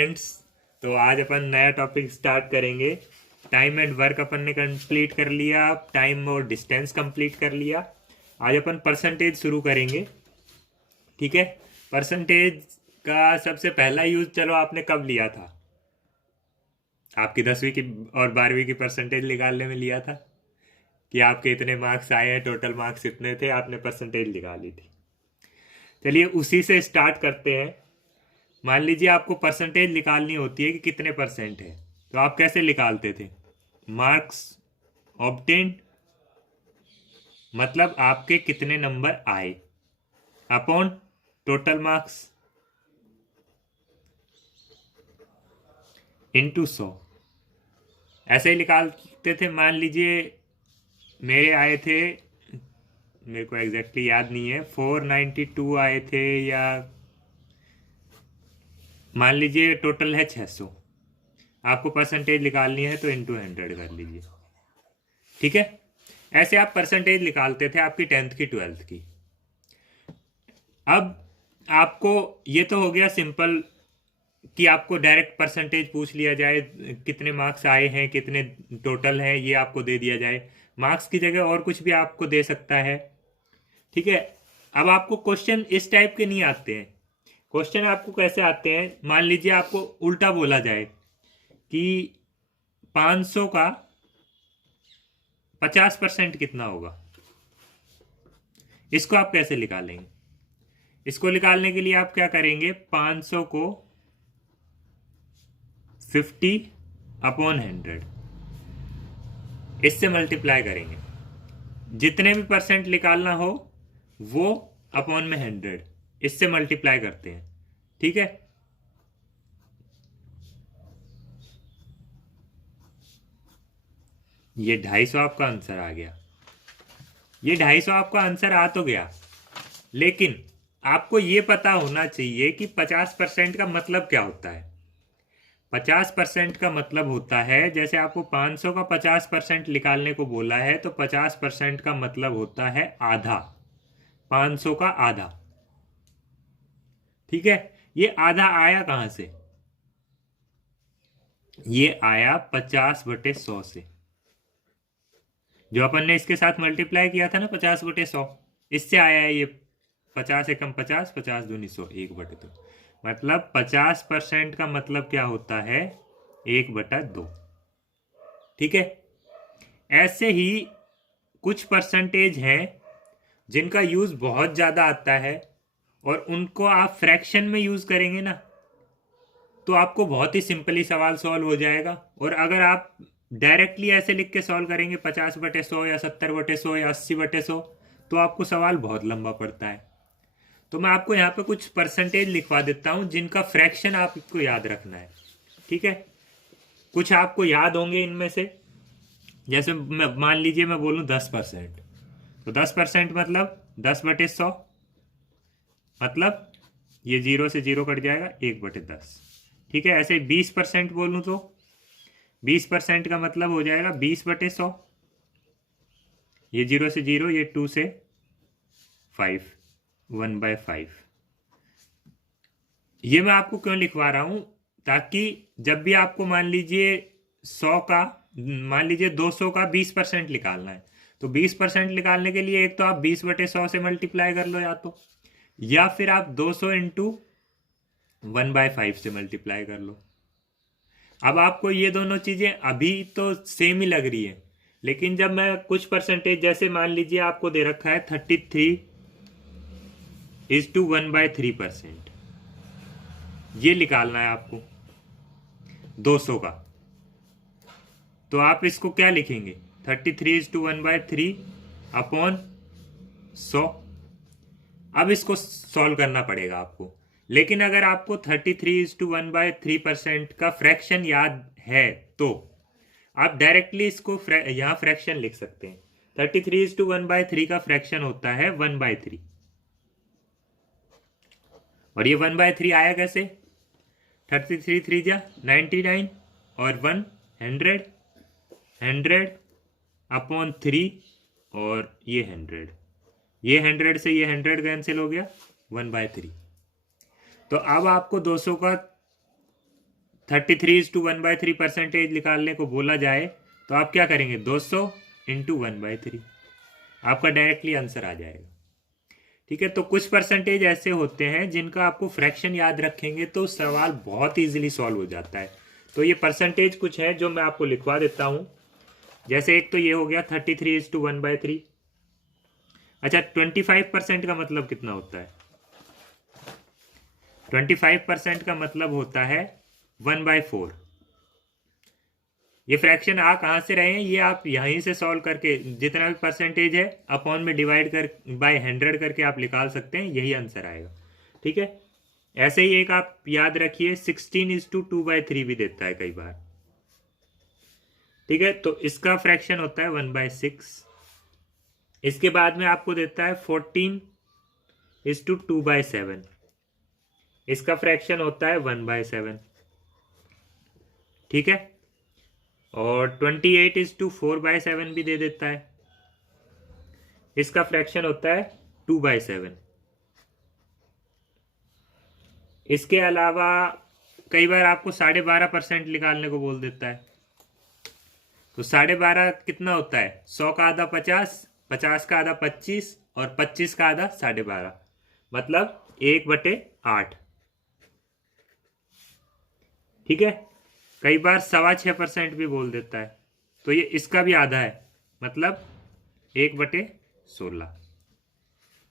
Friends, तो आज अपन नया टॉपिक स्टार्ट करेंगे। टाइम एंड वर्क अपन ने कंप्लीट कर लिया, टाइम और डिस्टेंस कंप्लीट कर लिया। आज अपन परसेंटेज शुरू करेंगे। ठीक है। परसेंटेज का सबसे पहला यूज चलो आपने कब लिया था? आपकी 10वीं की और 12वीं की परसेंटेज निकालने में लिया था कि आपके इतने मार्क्स आए हैं, टोटल मार्क्स इतने थे, आपने परसेंटेज निकाली थी। चलिए उसी से स्टार्ट करते हैं। मान लीजिए आपको परसेंटेज निकालनी होती है कि कितने परसेंट है, तो आप कैसे निकालते थे? मार्क्स ऑब्टेन्ड, मतलब आपके कितने नंबर आए, अपॉन टोटल मार्क्स इनटू 100। ऐसे ही निकालते थे। मान लीजिए मेरे आए थे, मेरे को एग्जैक्टली याद नहीं है, 492 आए थे, या मान लीजिए टोटल है 600। आपको परसेंटेज निकालनी है तो इनटू 100 कर लीजिए। ठीक है। ऐसे आप परसेंटेज निकालते थे आपकी 10th की 12th की। अब आपको ये तो हो गया सिंपल कि आपको डायरेक्ट परसेंटेज पूछ लिया जाए, कितने मार्क्स आए हैं, कितने टोटल हैं, ये आपको दे दिया जाए। मार्क्स की जगह और कुछ भी आपको दे सकता है। ठीक है। अब आपको क्वेश्चन इस टाइप के नहीं आते हैं। क्वेश्चन आपको कैसे आते हैं? मान लीजिए आपको उल्टा बोला जाए कि 500 का 50% कितना होगा, इसको आप कैसे निकालेंगे? इसको निकालने के लिए आप क्या करेंगे? 500 को 50 अपॉन 100 इससे मल्टीप्लाई करेंगे। जितने भी परसेंट निकालना हो वो अपॉन में 100 इससे मल्टीप्लाई करते हैं। ठीक है। ये 250 आपका आंसर आ गया। ये 250 आपका आंसर आ तो गया, लेकिन आपको ये पता होना चाहिए कि 50% का मतलब क्या होता है। 50% का मतलब होता है, जैसे आपको 500 का 50% निकालने को बोला है तो 50% का मतलब होता है आधा, 500 का आधा। ठीक है। ये आधा आया कहां से? ये आया 50/100 से, जो अपन ने इसके साथ मल्टीप्लाई किया था ना, 50/100, इससे आया है ये। 50 एकम 50, 50 दूनी 100, 1/2। मतलब 50% का मतलब क्या होता है? 1/2। ठीक है। ऐसे ही कुछ परसेंटेज हैं जिनका यूज बहुत ज्यादा आता है, और उनको आप फ्रैक्शन में यूज करेंगे ना, तो आपको बहुत ही सिंपली सवाल सॉल्व हो जाएगा। और अगर आप डायरेक्टली ऐसे लिख के सॉल्व करेंगे 50/100 या 70/100 या 80/100, तो आपको सवाल बहुत लंबा पड़ता है। तो मैं आपको यहाँ पे कुछ परसेंटेज लिखवा देता हूँ जिनका फ्रैक्शन आपको याद रखना है। ठीक है। कुछ आपको याद होंगे इनमें से। जैसे मान लीजिए मैं बोलूँ 10%, तो 10% मतलब 10/100, मतलब ये 0 से 0 कट जाएगा, 1/10। ठीक है। ऐसे 20% बोलूँ तो 20% का मतलब हो जाएगा 20/100। ये 0 से 0, ये 2 से 5, 1/5। ये मैं आपको क्यों लिखवा रहा हूं? ताकि जब भी आपको मान लीजिए 100 का, मान लीजिए 200 का 20% निकालना है, तो 20% निकालने के लिए एक तो आप 20/100 से मल्टीप्लाई कर लो, या फिर आप 200 इंटू 1/5 से मल्टीप्लाई कर लो। अब आपको ये दोनों चीजें अभी तो सेम ही लग रही है, लेकिन जब मैं कुछ परसेंटेज, जैसे मान लीजिए आपको दे रखा है 33:1/3%, ये निकालना है आपको 200 का, तो आप इसको क्या लिखेंगे? 33:1/3 अपॉन 100। अब इसको सॉल्व करना पड़ेगा आपको। लेकिन अगर आपको 33:1/3% का फ्रैक्शन याद है तो आप डायरेक्टली इसको यहाँ फ्रैक्शन लिख सकते हैं। 33:1/3 का फ्रैक्शन होता है 1/3। और ये 1/3 आया कैसे? 33 3 जा 99, और 1 100, 100 अपॉन 3, और ये 100, ये 100 से ये 100 कैंसिल हो गया, 1/3। तो अब आपको 200 का 33:1/3 परसेंटेज निकालने को बोला जाए तो आप क्या करेंगे, 200 इंटू 1/3, आपका डायरेक्टली आंसर आ जाएगा। ठीक है, तो कुछ परसेंटेज ऐसे होते हैं जिनका आपको फ्रैक्शन याद रखेंगे तो सवाल बहुत इजीली सॉल्व हो जाता है। तो ये परसेंटेज कुछ है जो मैं आपको लिखवा देता हूं। जैसे एक तो ये हो गया 33:1/3। अच्छा, 25% का मतलब कितना होता है? 25% का मतलब होता है 1/4। ये फ्रैक्शन आ कहाँ से रहे हैं, ये आप यहीं से सॉल्व करके जितना भी परसेंटेज है अपॉन में डिवाइड कर बाय 100 करके आप निकाल सकते हैं, यही आंसर आएगा। ठीक है, ऐसे ही एक आप याद रखिए 16:2/3 भी देता है कई बार। ठीक है, तो इसका फ्रैक्शन होता है 1/6। इसके बाद में आपको देता है 14:2/7, इसका फ्रैक्शन होता है 1/7। ठीक है, और 28:4/7 भी दे देता है, इसका फ्रैक्शन होता है 2/7। इसके अलावा कई बार आपको 12.5% निकालने को बोल देता है। तो 12.5 कितना होता है, 100 का आधा 50, 50 का आधा 25 और 25 का आधा 12.5, मतलब 1/8। ठीक है, कई बार 6.25% भी बोल देता है, तो ये इसका भी आधा है, मतलब 1/16।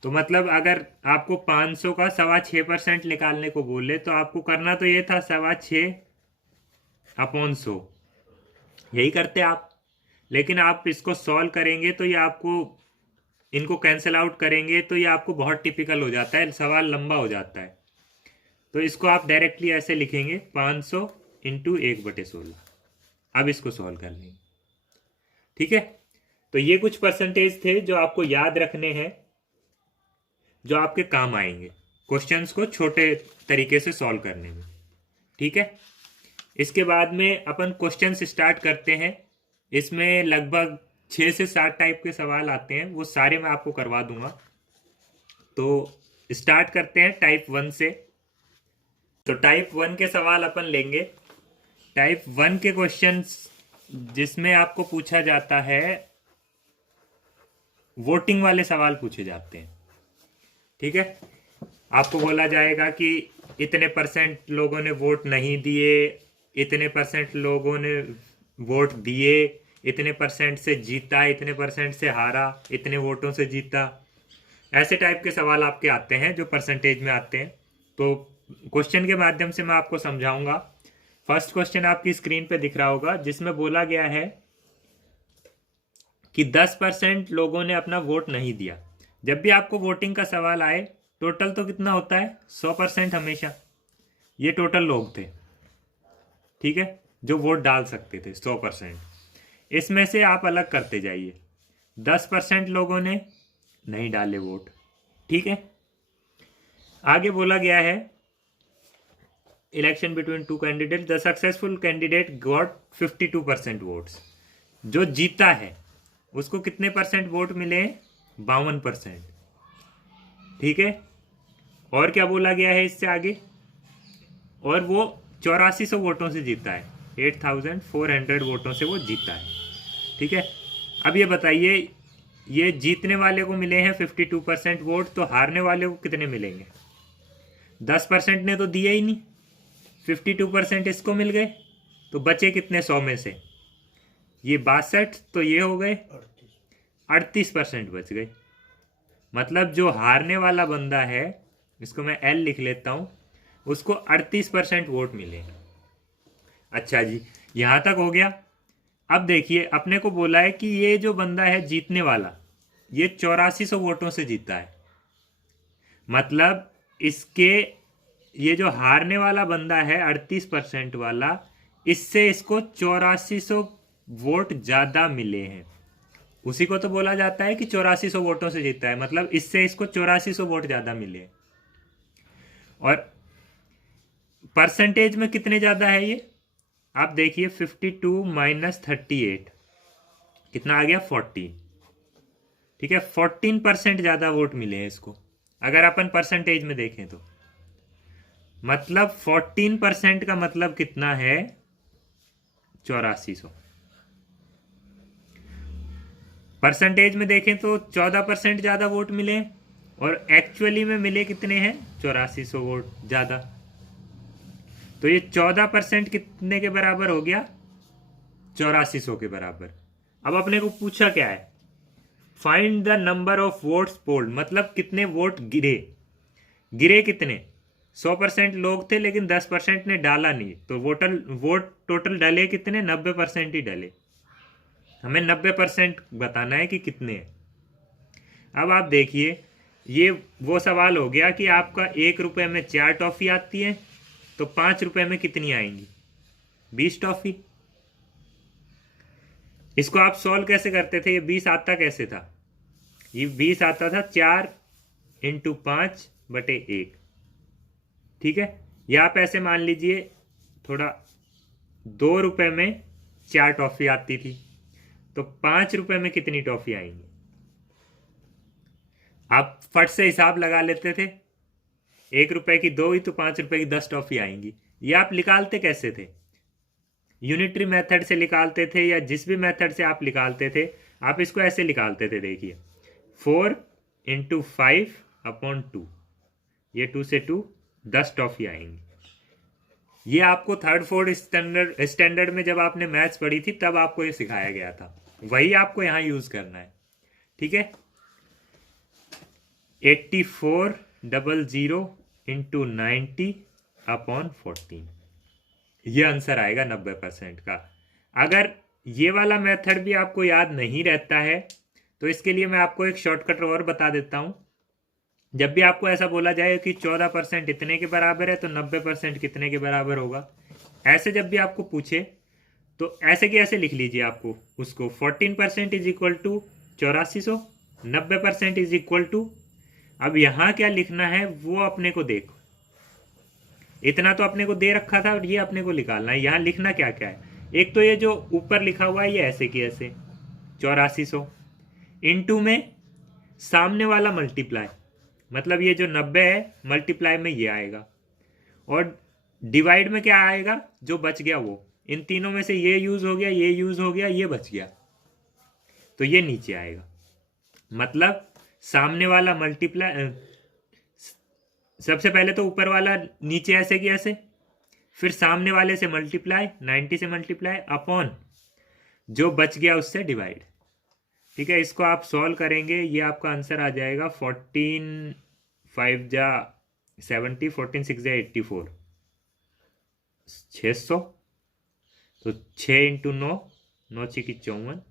तो मतलब अगर आपको 500 का 6.25% निकालने को बोले तो आपको करना तो ये था 6.25/100, यही करते आप। लेकिन आप इसको सॉल्व करेंगे तो ये आपको, इनको कैंसिल आउट करेंगे तो ये आपको बहुत टिपिकल हो जाता है, सवाल लंबा हो जाता है। तो इसको आप डायरेक्टली ऐसे लिखेंगे 500 इंटू 1/16। अब इसको सॉल्व कर लेंगे। ठीक है, तो ये कुछ परसेंटेज थे जो आपको याद रखने हैं, जो आपके काम आएंगे क्वेश्चंस को छोटे तरीके से सॉल्व करने में। ठीक है, इसके बाद में अपन क्वेश्चंस स्टार्ट करते हैं। इसमें लगभग 6 से 7 टाइप के सवाल आते हैं, वो सारे मैं आपको करवा दूंगा। तो स्टार्ट करते हैं टाइप 1 से। तो टाइप 1 के सवाल अपन लेंगे। टाइप 1 के क्वेश्चंस जिसमें आपको पूछा जाता है, वोटिंग वाले सवाल पूछे जाते हैं। ठीक है, आपको बोला जाएगा कि इतने परसेंट लोगों ने वोट नहीं दिए, इतने परसेंट लोगों ने वोट दिए, इतने परसेंट से जीता, इतने परसेंट से हारा, इतने वोटों से जीता। ऐसे टाइप के सवाल आपके आते हैं जो परसेंटेज में आते हैं। तो क्वेश्चन के माध्यम से मैं आपको समझाऊंगा। फर्स्ट क्वेश्चन आपकी स्क्रीन पे दिख रहा होगा, जिसमें बोला गया है कि 10% लोगों ने अपना वोट नहीं दिया। जब भी आपको वोटिंग का सवाल आए, टोटल तो कितना होता है, 100% हमेशा। ये टोटल लोग थे, ठीक है, जो वोट डाल सकते थे 100%। इसमें से आप अलग करते जाइए। 10% लोगों ने नहीं डाले वोट। ठीक है, आगे बोला गया है election between two candidate, the successful candidate got 52% votes. जो जीता है उसको कितने परसेंट वोट मिले, 52%। ठीक है, और क्या बोला गया है इससे आगे, और वो 8400 वोटों से जीता है, 8400 वोटों से वो जीता है। ठीक है, अब ये बताइए, ये जीतने वाले को मिले हैं 52% वोट, तो हारने वाले को कितने मिलेंगे? 10% ने तो दिए ही नहीं, 52% इसको मिल गए, तो बचे कितने 100 में से? ये 62, तो ये हो गए 38% बच गए। मतलब जो हारने वाला बंदा है, इसको मैं L लिख लेता हूं, उसको 38% वोट मिले। अच्छा जी, यहां तक हो गया। अब देखिए, अपने को बोला है कि ये जो बंदा है जीतने वाला, ये 8400 वोटों से जीता है। मतलब इसके, ये जो हारने वाला बंदा है 38% वाला, इससे इसको 8400 वोट ज्यादा मिले हैं। उसी को तो बोला जाता है कि 8400 वोटों से जीता है, मतलब इससे इसको 8400 वोट ज्यादा मिले। और परसेंटेज में कितने ज्यादा है ये, आप देखिए 52 माइनस 38 कितना आ गया, 40। ठीक है, 14% ज्यादा वोट मिले हैं इसको, अगर अपन परसेंटेज में देखें तो। मतलब 14% का मतलब कितना है? 8400। परसेंटेज में देखें तो 14% ज्यादा वोट मिले और एक्चुअली में मिले कितने हैं? 8400 वोट ज्यादा। तो ये 14% कितने के बराबर हो गया? 8400 के बराबर। अब अपने को पूछा क्या है? Find the number of votes polled, मतलब कितने वोट गिरे। गिरे कितने? 100% लोग थे लेकिन 10% ने डाला नहीं, तो वोट टोटल डले कितने? 90% ही डले। हमें 90% बताना है कि कितने हैं। अब आप देखिए, ये वो सवाल हो गया कि आपका 1 रुपए में 4 टॉफी आती है, तो 5 रुपए में कितनी आएंगी? 20 टॉफी। इसको आप सॉल्व कैसे करते थे? ये 20 आता कैसे था? ये 20 आता था 4 × 5/1। ठीक है, या आप ऐसे मान लीजिए, थोड़ा 2 रुपए में 4 टॉफी आती थी, तो 5 रुपए में कितनी टॉफी आएंगी? आप फट से हिसाब लगा लेते थे, 1 रुपए की 2 हुई तो 5 रुपए की 10 टॉफी आएंगी। ये आप निकालते कैसे थे? यूनिटरी मेथड से निकालते थे या जिस भी मेथड से आप निकालते थे, आप इसको ऐसे निकालते थे। देखिए, 4 × 5/2, ये 2 से 2, 10 टॉफी आएंगी। ये आपको थर्ड फोर्थ स्टैंडर्ड में जब आपने मैथ्स पढ़ी थी तब आपको ये सिखाया गया था, वही आपको यहाँ यूज करना है। ठीक है, 8400 × 90/14, ये आंसर आएगा 90% का। अगर ये वाला मेथड भी आपको याद नहीं रहता है तो इसके लिए मैं आपको एक शॉर्टकट और बता देता हूं। जब भी आपको ऐसा बोला जाए कि 14% इतने के बराबर है, तो 90% कितने के बराबर होगा, ऐसे जब भी आपको पूछे तो ऐसे की ऐसे लिख लीजिए आपको उसको। 14% is equal to 8400, 90% is equal to, अब यहां क्या लिखना है वो अपने को देखो। इतना तो अपने को दे रखा था और ये अपने को निकालना है। यहां लिखना क्या क्या है? एक तो ये जो ऊपर लिखा हुआ है ये ऐसे की ऐसे 8400, इनटू में सामने वाला मल्टीप्लाई, मतलब ये जो 90 है मल्टीप्लाई में ये आएगा, और डिवाइड में क्या आएगा? जो बच गया वो। इन तीनों में से ये यूज हो गया, ये यूज हो गया, ये बच गया, तो ये नीचे आएगा। मतलब सामने वाला मल्टीप्लाई, सबसे पहले तो ऊपर वाला नीचे ऐसे की ऐसे, फिर सामने वाले से मल्टीप्लाई, 90 से मल्टीप्लाई अपॉन जो बच गया उससे डिवाइड। ठीक है, इसको आप सॉल्व करेंगे, ये आपका आंसर आ जाएगा 14 5 जा 70, 14 6 जा 84, 600। तो 6 × 9, 9 6 54,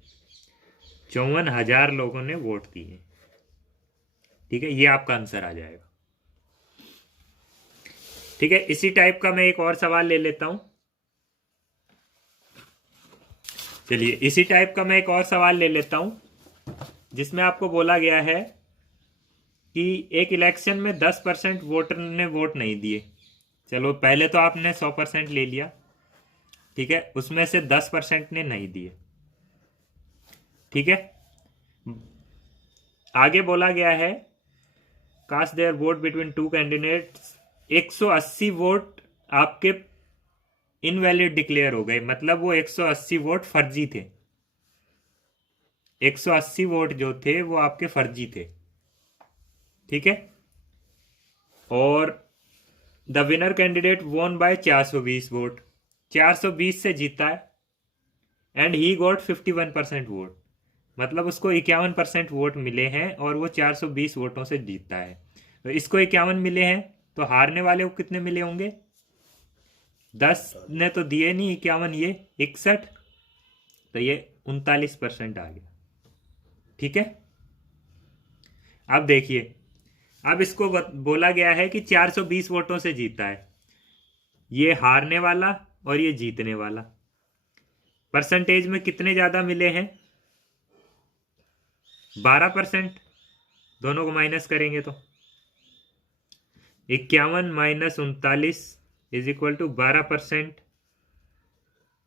54,000 लोगों ने वोट दिए। ठीक है, ये आपका आंसर आ जाएगा। ठीक है, इसी टाइप का मैं एक और सवाल ले लेता हूं। चलिए, इसी टाइप का मैं एक और सवाल ले लेता हूं जिसमें आपको बोला गया है कि एक इलेक्शन में 10% वोटर ने वोट नहीं दिए। चलो, पहले तो आपने 100% ले लिया, ठीक है, उसमें से 10% ने नहीं दिए। ठीक है, आगे बोला गया है cast their vote between 2 candidates, 180 vote आपके इनवैलिड डिक्लेयर हो गए, मतलब वो 180 वोट फर्जी थे। 180 वोट जो थे वो आपके फर्जी थे। ठीक है, और द विनर कैंडिडेट वोन बाय 420 वोट, 420 से जीता है, एंड ही गॉट 51% वोट, मतलब उसको 51% वोट मिले हैं और वो 420 वोटों से जीतता है। तो इसको 51 मिले हैं, तो हारने वाले को कितने मिले होंगे? 10 ने तो दिए नहीं 51, ये 61, तो ये 39% आ गया। ठीक है, अब देखिए, अब इसको बोला गया है कि 420 वोटों से जीता है, ये हारने वाला और ये जीतने वाला। परसेंटेज में कितने ज्यादा मिले हैं? 12%। दोनों को माइनस करेंगे तो 51 - 39 इज इक्वल टू 12%।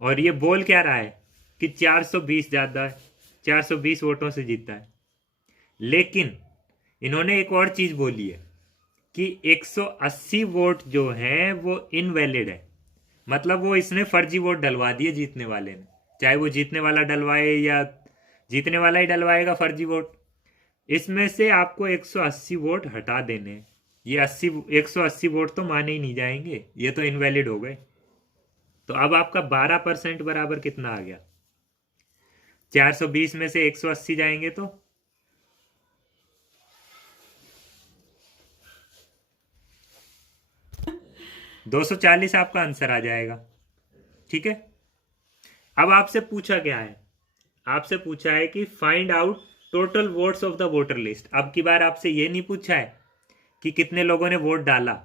और ये बोल क्या रहा है कि 420 ज्यादा है, 420 वोटों से जीता है। लेकिन इन्होंने एक और चीज बोली है कि 180 वोट जो हैं वो इनवैलिड है, मतलब वो इसने फर्जी वोट डलवा दिए जीतने वाले ने, चाहे वो जीतने वाला डलवाए या जीतने वाला ही डलवाएगा फर्जी वोट। इसमें से आपको 180 वोट हटा देने हैं। ये 180 वोट तो माने ही नहीं जाएंगे, ये तो इनवैलिड हो गए। तो अब आपका 12% बराबर कितना आ गया? 420 में से 180 जाएंगे तो 240 आपका आंसर आ जाएगा। ठीक है। अब आपसे पूछा क्या है? आपसे पूछा है कि find out total votes of the voter list. अब की बार आपसे ये नहीं पूछा है कि कितने लोगों ने वोट डाला,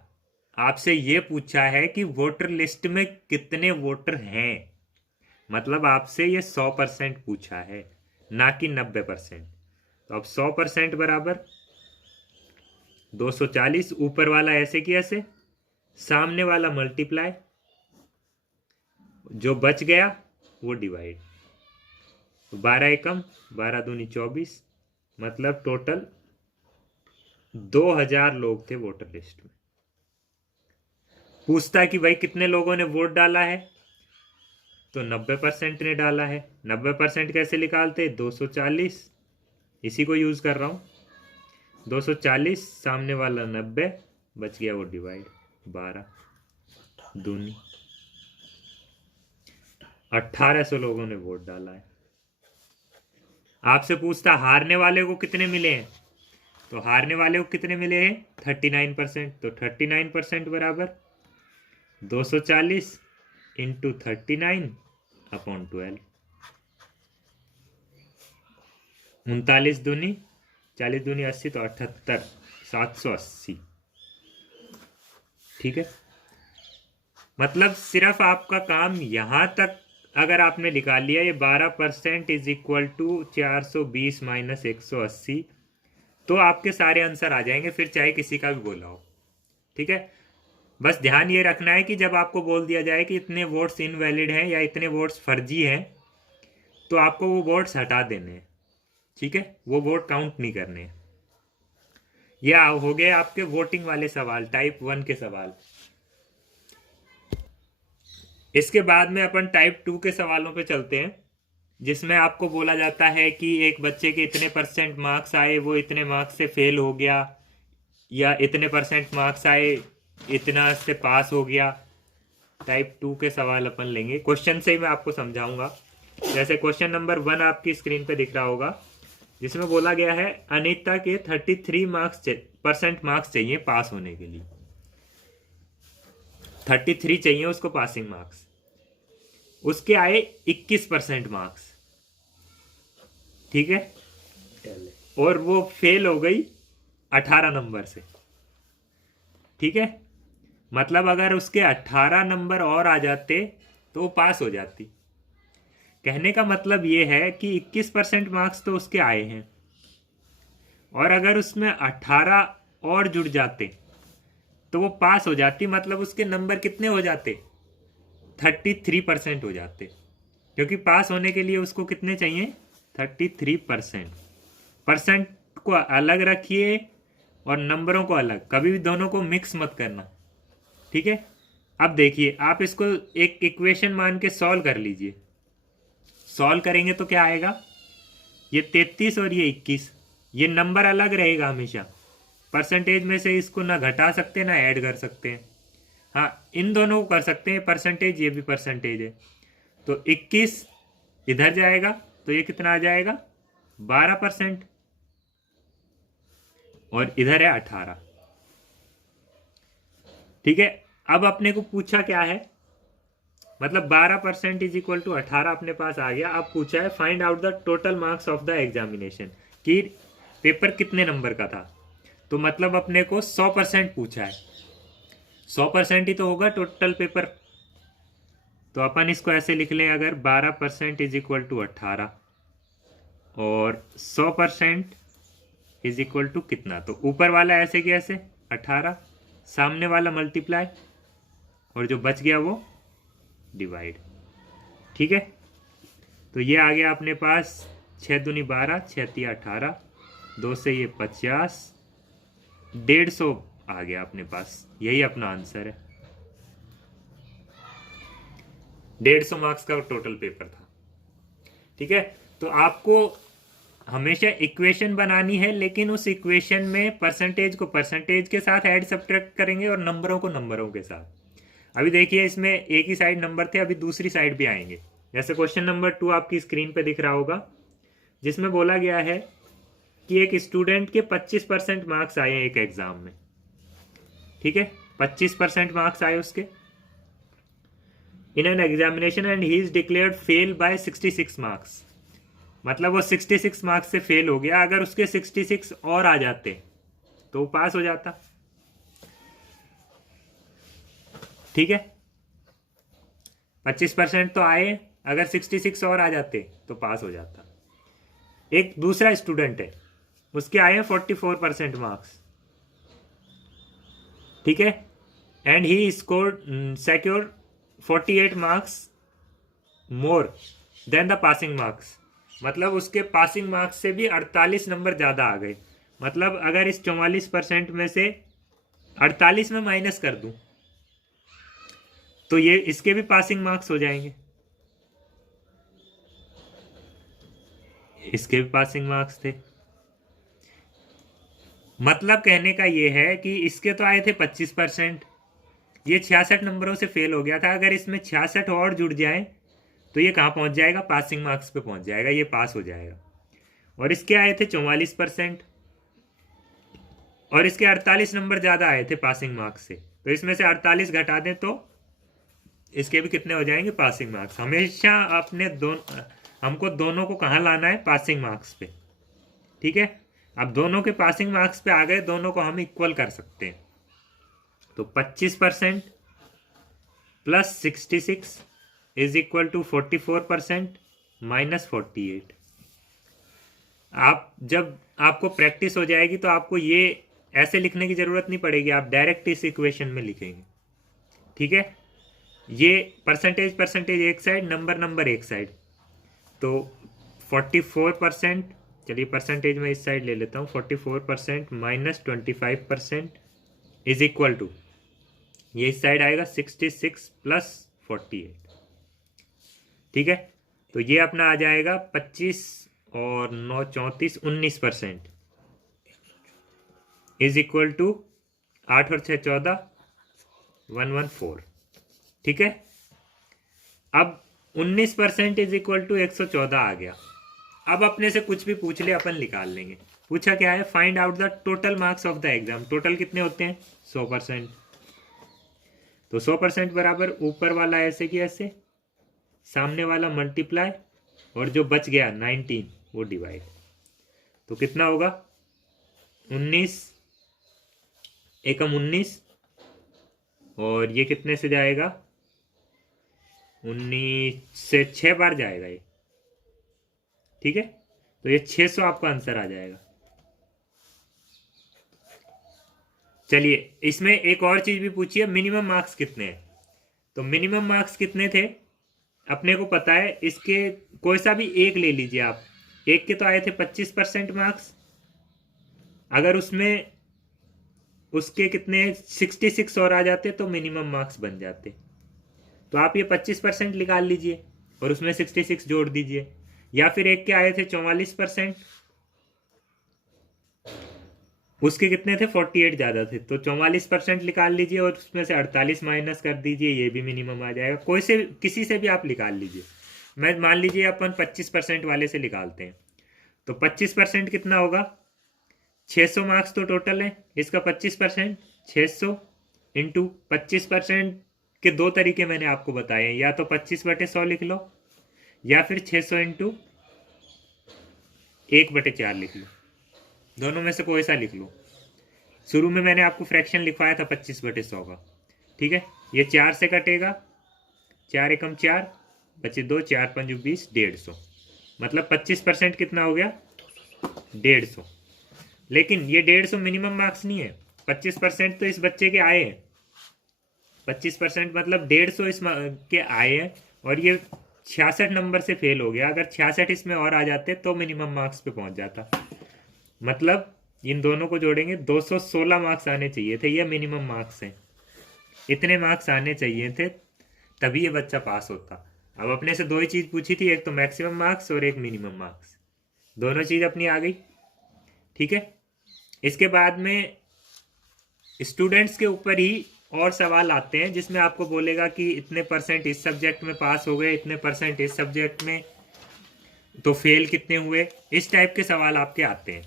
आपसे ये पूछा है कि वोटर लिस्ट में कितने वोटर हैं। मतलब आपसे ये 100% पूछा है, ना कि 90%। तो अब 100% बराबर 240, ऊपर वाला ऐसे की ऐसे, सामने वाला मल्टीप्लाई, जो बच गया वो डिवाइड। 12 एकम 12 दूनी 24, मतलब टोटल 2000 लोग थे वोटर लिस्ट में। पूछता है कि भाई कितने लोगों ने वोट डाला है, तो 90% ने डाला है। 90% कैसे निकालते? 240, इसी को यूज कर रहा हूं। 240 सामने वाला 90, बच गया वो डिवाइड। 12 दूनी 1800 लोगों ने वोट डाला है। आपसे पूछता हारने वाले को कितने मिले हैं, तो हारने वाले को कितने मिले हैं? 39%। तो 39% बराबर 240 इंटू 39 अपॉन 12। 39 दूनी 40 दूनी 80, तो 78, 780। ठीक है। मतलब सिर्फ आपका काम यहां तक अगर आपने निकाल लिया, ये 12% इज इक्वल टू 420 माइनस 180, तो आपके सारे आंसर आ जाएंगे, फिर चाहे किसी का भी बोला हो। ठीक है। बस ध्यान ये रखना है कि जब आपको बोल दिया जाए कि इतने वोट्स इनवैलिड हैं या इतने वोट्स फर्जी हैं, तो आपको वो वोट्स हटा देने हैं। ठीक है, वो वोट काउंट नहीं करने हैं। ये हो गए आपके वोटिंग वाले सवाल, टाइप 1 के सवाल। इसके बाद में अपन टाइप 2 के सवालों पे चलते हैं, जिसमें आपको बोला जाता है कि एक बच्चे के इतने % मार्क्स आए, वो इतने मार्क्स से फेल हो गया, या इतने % मार्क्स आए, इतना से पास हो गया। टाइप 2 के सवाल अपन लेंगे। क्वेश्चन से ही मैं आपको समझाऊंगा। जैसे क्वेश्चन नंबर 1 आपकी स्क्रीन पे दिख रहा होगा, जिसमें बोला गया है अनीता के 33% मार्क्स चाहिए पास होने के लिए। 33 चाहिए उसको पासिंग मार्क्स, उसके आए 21% मार्क्स। ठीक है, और वो फेल हो गई 18 नंबर से। ठीक है, मतलब अगर उसके 18 नंबर और आ जाते तो वो पास हो जाती। कहने का मतलब ये है कि 21% मार्क्स तो उसके आए हैं, और अगर उसमें 18 और जुड़ जाते तो वो पास हो जाती। मतलब उसके नंबर कितने हो जाते? 33% हो जाते, क्योंकि पास होने के लिए उसको कितने चाहिए? 33%। परसेंट को अलग रखिए और नंबरों को अलग, कभी भी दोनों को मिक्स मत करना। ठीक है। अब देखिए, आप इसको एक इक्वेशन मान के सॉल्व कर लीजिए। सॉल्व करेंगे तो क्या आएगा? ये 33 और ये 21, ये नंबर अलग रहेगा हमेशा। परसेंटेज में से इसको ना घटा सकते ना ऐड कर सकते हैं। हाँ, इन दोनों को कर सकते हैं परसेंटेज, ये भी परसेंटेज है। तो 21 इधर जाएगा तो ये कितना आ जाएगा? 12%, और इधर है 18। ठीक है। अब अपने को पूछा क्या है, मतलब 12% इज इक्वल टू 18 अपने पास आ गया। अब पूछा है find out the total marks of the examination, कि पेपर कितने नंबर का था। तो मतलब अपने को 100% पूछा है, 100% ही तो होगा टोटल पेपर। तो अपन इसको ऐसे लिख लें, अगर 12% इज इक्वल टू 18 और 100% इज इक्वल टू कितना, तो ऊपर वाला ऐसे कि ऐसे 18, सामने वाला मल्टीप्लाई, और जो बच गया वो डिवाइड। ठीक है। तो ये आ गया अपने पास 6 दूनी 12, 6 तिया 18, 2 से ये 50, 150 आ गया अपने पास। यही अपना आंसर है। 150 मार्क्स का टोटल पेपर था। ठीक है, तो आपको हमेशा इक्वेशन बनानी है, लेकिन उस इक्वेशन में परसेंटेज को परसेंटेज के साथ ऐड सब्ट्रैक्ट करेंगे और नंबरों को नंबरों के साथ। अभी देखिए इसमें एक ही साइड नंबर थे, अभी दूसरी साइड भी आएंगे। जैसे क्वेश्चन नंबर 2 आपकी स्क्रीन पे दिख रहा होगा, जिसमें बोला गया है कि एक स्टूडेंट के 25% मार्क्स आए एक एग्जाम में। ठीक है, 25% मार्क्स आए उसके in an examination and he is declared fail by 66 marks. मतलब वो 66 मार्क्स से फेल हो गया। अगर उसके 66 और आ जाते तो वो पास हो जाता। ठीक है, 25% तो आए, अगर 66 और आ जाते तो पास हो जाता। एक दूसरा स्टूडेंट है, उसके आए 44% मार्क्स। ठीक है, and he scored secure 48 marks more than the passing marks. मतलब उसके पासिंग मार्क्स से भी 48 नंबर ज़्यादा आ गए। मतलब अगर इस 44% में से 48 में माइनस कर दूं तो ये इसके भी पासिंग मार्क्स हो जाएंगे, इसके भी पासिंग मार्क्स थे। मतलब कहने का ये है कि इसके तो आए थे 25%, ये 66 नंबरों से फेल हो गया था। अगर इसमें 66 और जुड़ जाए तो ये कहाँ पहुंच जाएगा, पासिंग मार्क्स पे पहुंच जाएगा, ये पास हो जाएगा। और इसके आए थे 44% और इसके 48 नंबर ज़्यादा आए थे पासिंग मार्क्स से, तो इसमें से 48 घटा दें तो इसके भी कितने हो जाएंगे, पासिंग मार्क्स। हमेशा अपने हमको दोनों को कहाँ लाना है, पासिंग मार्क्स पे। ठीक है, अब दोनों के पासिंग मार्क्स पे आ गए, दोनों को हम इक्वल कर सकते हैं। तो 25% plus 66 is equal to 44% minus 48। आप जब आपको प्रैक्टिस हो जाएगी तो आपको ये ऐसे लिखने की जरूरत नहीं पड़ेगी, आप डायरेक्ट इस इक्वेशन में लिखेंगे। ठीक है, ये परसेंटेज परसेंटेज एक साइड, नंबर नंबर एक साइड। तो 44%, चलिए परसेंटेज में इस साइड ले लेता हूँ, 44% माइनस 25% इज इक्वल टू, ये इस साइड आएगा 66 प्लस 48। ठीक है, तो ये अपना आ जाएगा 25 और 9 34 19% इज इक्वल टू 8 और 6 14 114। ठीक है, अब 19% इज इक्वल टू 114 आ गया। अब अपने से कुछ भी पूछ ले, अपन निकाल लेंगे। पूछा क्या है, find out the total marks of the exam. Total कितने होते हैं, 100%। तो 100% बराबर ऊपर वाला ऐसे की ऐसे, सामने वाला मल्टीप्लाई, और जो बच गया 19 वो डिवाइड। तो कितना होगा, 19 एकम 19, और ये कितने से जाएगा, 19 से 6 बार जाएगा ये। ठीक है, तो ये 600 आपका आंसर आ जाएगा। चलिए इसमें एक और चीज भी पूछिए, मिनिमम मार्क्स कितने हैं। तो मिनिमम मार्क्स कितने थे अपने को पता है, इसके कोई सा भी एक ले लीजिए आप। एक के तो आए थे 25% मार्क्स, अगर उसमें उसके कितने 66 और आ जाते तो मिनिमम मार्क्स बन जाते। तो आप ये 25% निकाल लीजिए और उसमें 66 जोड़ दीजिए। या फिर एक के आए थे 44%, उसके कितने थे 48 ज्यादा थे, तो 44% निकाल लीजिए और उसमें से 48 माइनस कर दीजिए, ये भी मिनिमम आ जाएगा। कोई से किसी से भी आप निकाल लीजिए। मैं मान लीजिए अपन 25% वाले से निकालते हैं, तो 25% कितना होगा, 600 मार्क्स तो टोटल है, इसका 25% 600 इंटू 25% के दो तरीके मैंने आपको बताए हैं, या तो 25/100 लिख लो, या फिर 600 इंटू 1/4 लिख लो। दोनों में से कोई सा लिख लो। शुरू में मैंने आपको फ्रैक्शन लिखवाया था 25/100 का। ठीक है, ये 4 से कटेगा, 4 एकम 4 बचे 2, 4 5 20, 150। मतलब 25% कितना हो गया, 150। लेकिन ये 150 मिनिमम मार्क्स नहीं है, 25% तो इस बच्चे के आए हैं। 25% मतलब 150 इस के आए हैं, और ये 66 नंबर से फेल हो गया। अगर 66 इसमें और आ जाते तो मिनिमम मार्क्स पे पहुंच जाता। मतलब इन दोनों को जोड़ेंगे 216 मार्क्स आने चाहिए थे, ये मिनिमम मार्क्स हैं, इतने मार्क्स आने चाहिए थे तभी ये बच्चा पास होता। अब अपने से दो ही चीज़ पूछी थी, एक तो मैक्सिमम मार्क्स और एक मिनिमम मार्क्स, दोनों चीज़ अपनी आ गई। ठीक है, इसके बाद में स्टूडेंट्स के ऊपर ही और सवाल आते हैं जिसमें आपको बोलेगा कि इतने परसेंट इस सब्जेक्ट में पास हो गए, इतने परसेंट इस सब्जेक्ट में, तो फेल कितने हुए, इस टाइप के सवाल आपके आते हैं।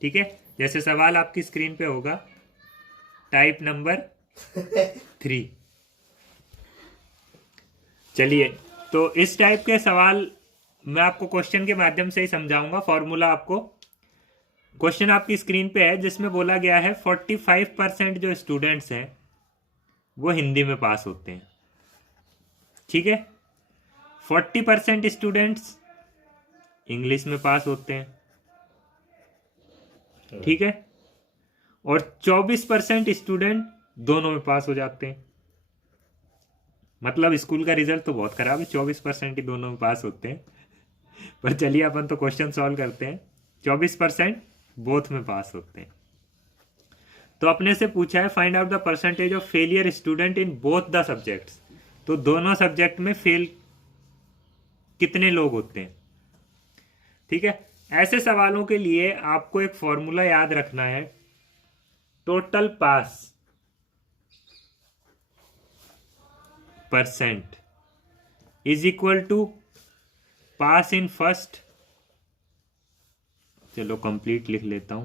ठीक है, जैसे सवाल आपकी स्क्रीन पे होगा, टाइप नंबर 3। चलिए, तो इस टाइप के सवाल मैं आपको क्वेश्चन के माध्यम से ही समझाऊंगा। फॉर्मूला आपको, क्वेश्चन आपकी स्क्रीन पे है जिसमें बोला गया है 45% जो स्टूडेंट्स हैं वो हिंदी में पास होते हैं। ठीक है, 40% स्टूडेंट्स इंग्लिश में पास होते हैं। ठीक है, और 24% स्टूडेंट दोनों में पास हो जाते हैं। मतलब स्कूल का रिजल्ट तो बहुत खराब है, 24% ही दोनों में पास होते हैं। पर चलिए अपन तो क्वेश्चन सॉल्व करते हैं। 24% बोथ में पास होते हैं। तो अपने से पूछा है find out the percentage of failure student in both the subjects. तो दोनों सब्जेक्ट में फेल कितने लोग होते हैं। ठीक है, ऐसे सवालों के लिए आपको एक फॉर्मूला याद रखना है, total pass percent is equal to pass in first, चलो कंप्लीट लिख लेता हूं,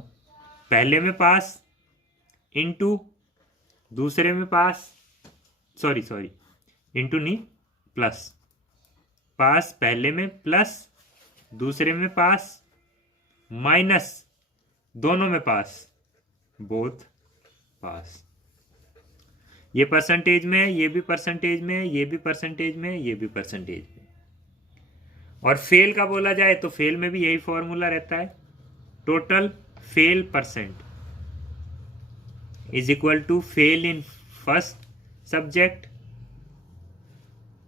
पहले में पास इनटू दूसरे में पास, सॉरी इनटू नहीं, प्लस, पास पहले में प्लस दूसरे में पास माइनस दोनों में पास, बोथ पास। ये परसेंटेज में है, ये भी परसेंटेज में है, ये भी परसेंटेज में है, ये भी परसेंटेज में। और फेल का बोला जाए तो फेल में भी यही फॉर्मूला रहता है, total fail percent is equal to fail in first subject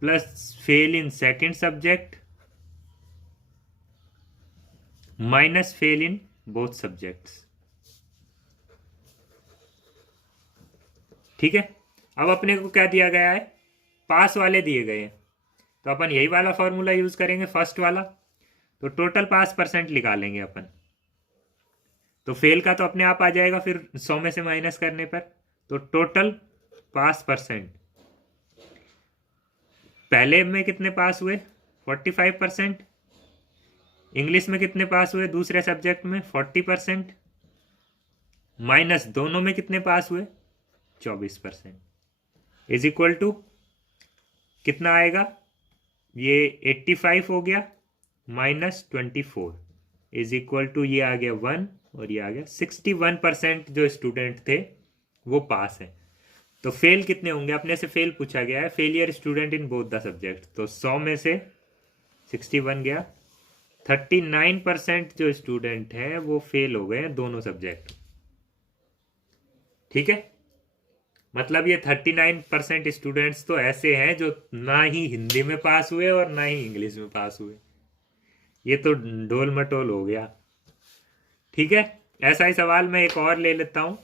plus fail in second subject minus fail in both subjects. ठीक है, अब अपने को क्या दिया गया है, पास वाले दिए गए हैं, तो अपन यही वाला फॉर्मूला यूज करेंगे, फर्स्ट वाला। तो टोटल पास परसेंट निकालेंगे अपन, तो फेल का तो अपने आप आ जाएगा फिर 100 में से माइनस करने पर। तो टोटल पास परसेंट, पहले में कितने पास हुए 45%, इंग्लिश में कितने पास हुए दूसरे सब्जेक्ट में 40%, माइनस दोनों में कितने पास हुए 24%, इज इक्वल टू कितना आएगा, ये 85 हो गया माइनस 24 इज इक्वल टू ये आ गया 1 और ये आ गया 61% जो स्टूडेंट थे वो पास है। तो फेल कितने होंगे, अपने से फेल पूछा गया है, failure student in both the subject, तो 100 में से 61 गया, 39% जो स्टूडेंट है वो फेल हो गए दोनों सब्जेक्ट। ठीक है, मतलब ये 39% स्टूडेंट्स तो ऐसे हैं जो ना ही हिंदी में पास हुए और ना ही इंग्लिश में पास हुए। ये तो डोल मटोल हो गया। ठीक है, ऐसा ही सवाल मैं एक और ले लेता हूं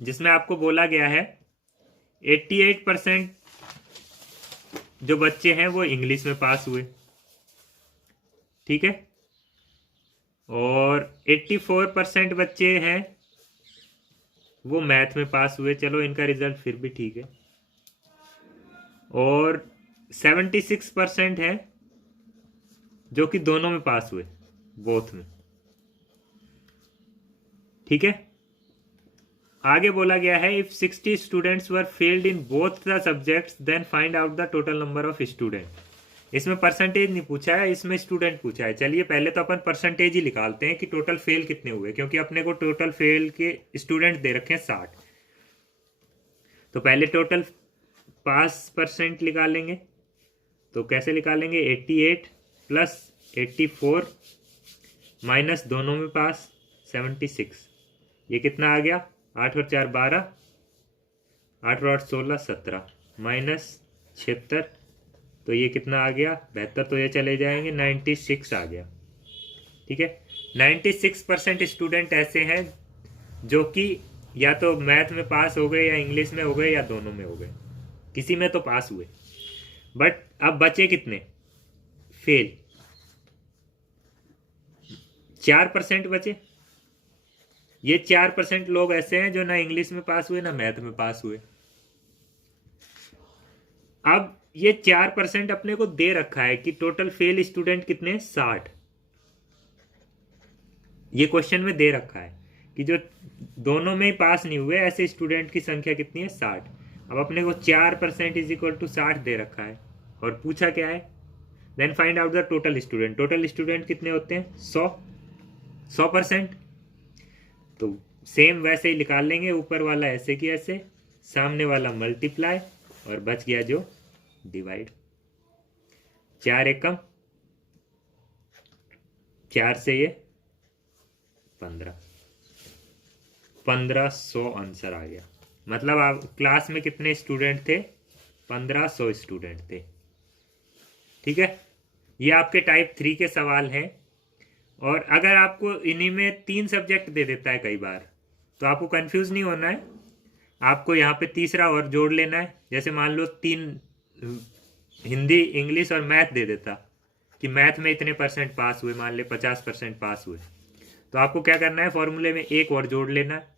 जिसमें आपको बोला गया है 88% जो बच्चे हैं वो इंग्लिश में पास हुए। ठीक है, और 84% बच्चे हैं वो मैथ में पास हुए, चलो इनका रिजल्ट फिर भी ठीक है, और 76% है जो कि दोनों में पास हुए, बोथ में। ठीक है, आगे बोला गया है if 60 students were failed in both the subjects then find out the total number of student. इसमें परसेंटेज नहीं पूछा है, इसमें स्टूडेंट पूछा है। चलिए पहले तो अपन परसेंटेज ही निकालते हैं कि टोटल फेल कितने हुए, क्योंकि अपने को टोटल फेल के स्टूडेंट दे रखे हैं 60। तो पहले टोटल पास परसेंट निकालेंगे, तो कैसे निकालेंगे, 88 प्लस 84 माइनस दोनों में पास 76, ये कितना आ गया, 8 और 4 12, 8 और 8 16 17 माइनस 76, तो ये कितना आ गया 72, तो ये चले जाएंगे 96 आ गया। ठीक है, 96% स्टूडेंट ऐसे हैं जो कि या तो मैथ में पास हो गए या इंग्लिश में हो गए या दोनों में हो गए, किसी में तो पास हुए। बट अब बचे कितने फेल? 4% बचे। ये 4% लोग ऐसे हैं जो ना इंग्लिश में पास हुए ना मैथ में पास हुए। अब ये 4% अपने को दे रखा है कि टोटल फेल स्टूडेंट कितने? 60। ये क्वेश्चन में दे रखा है कि जो दोनों में ही पास नहीं हुए ऐसे स्टूडेंट की संख्या कितनी है? 60। अब अपने को 4% इज इक्वल टू 60 दे रखा है और पूछा क्या है? Then find out the total student. Total student कितने होते हैं? 100%। तो सेम वैसे ही निकाल लेंगे, ऊपर वाला ऐसे की ऐसे, सामने वाला मल्टीप्लाई और बच गया जो डिवाइड। 4 एकम 4 से ये 1500 आंसर आ गया। मतलब आप क्लास में कितने स्टूडेंट थे? 1500 स्टूडेंट थे। ठीक है, ये आपके टाइप 3 के सवाल हैं। और अगर आपको इन्हीं में 3 सब्जेक्ट दे देता है कई बार, तो आपको कंफ्यूज नहीं होना है। आपको यहाँ पे तीसरा और जोड़ लेना है। जैसे मान लो 3 हिंदी, इंग्लिश और मैथ दे देता कि मैथ में इतने % पास हुए, मान ले 50% पास हुए, तो आपको क्या करना है? फॉर्मूले में एक और जोड़ लेना है।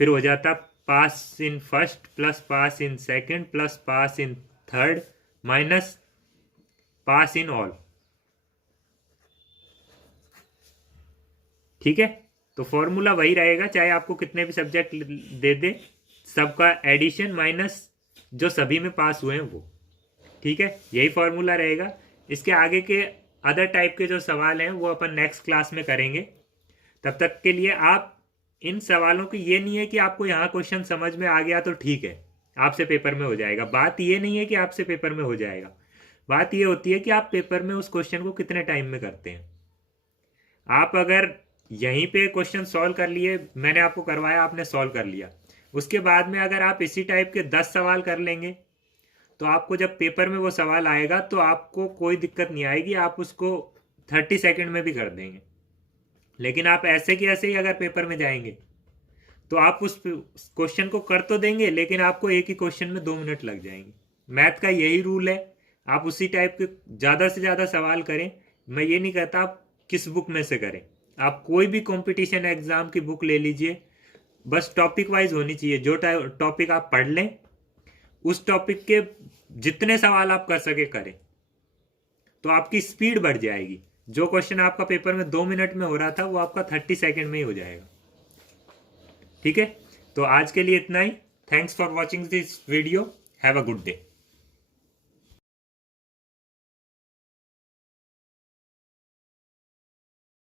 फिर हो जाता pass in first plus pass in second plus pass in third minus pass in all. ठीक है, तो फॉर्मूला वही रहेगा चाहे आपको कितने भी सब्जेक्ट दे दे, सबका एडिशन माइनस जो सभी में पास हुए हैं वो। ठीक है, यही फॉर्मूला रहेगा। इसके आगे के अदर टाइप के जो सवाल हैं वो अपन नेक्स्ट क्लास में करेंगे। तब तक के लिए आप इन सवालों की ये नहीं है कि आपको यहाँ क्वेश्चन समझ में आ गया तो ठीक है आपसे पेपर में हो जाएगा। बात ये नहीं है कि आपसे पेपर में हो जाएगा, बात ये होती है कि आप पेपर में उस क्वेश्चन को कितने टाइम में करते हैं। आप अगर यहीं पे क्वेश्चन सॉल्व कर लिए, मैंने आपको करवाया, आपने सॉल्व कर लिया, उसके बाद में अगर आप इसी टाइप के 10 सवाल कर लेंगे तो आपको जब पेपर में वो सवाल आएगा तो आपको कोई दिक्कत नहीं आएगी, आप उसको 30 सेकंड में भी कर देंगे। लेकिन आप ऐसे कि ऐसे ही अगर पेपर में जाएंगे तो आप उस क्वेश्चन को कर तो देंगे लेकिन आपको एक ही क्वेश्चन में 2 मिनट लग जाएंगे। मैथ का यही रूल है, आप उसी टाइप के ज़्यादा से ज़्यादा सवाल करें। मैं ये नहीं कहता आप किस बुक में से करें, आप कोई भी कंपटीशन एग्जाम की बुक ले लीजिए, बस टॉपिक वाइज होनी चाहिए। जो टॉपिक आप पढ़ लें उस टॉपिक के जितने सवाल आप कर सके करें, तो आपकी स्पीड बढ़ जाएगी। जो क्वेश्चन आपका पेपर में 2 मिनट में हो रहा था वो आपका 30 सेकंड में ही हो जाएगा। ठीक है, तो आज के लिए इतना ही। Thanks for watching this video. Have a good day.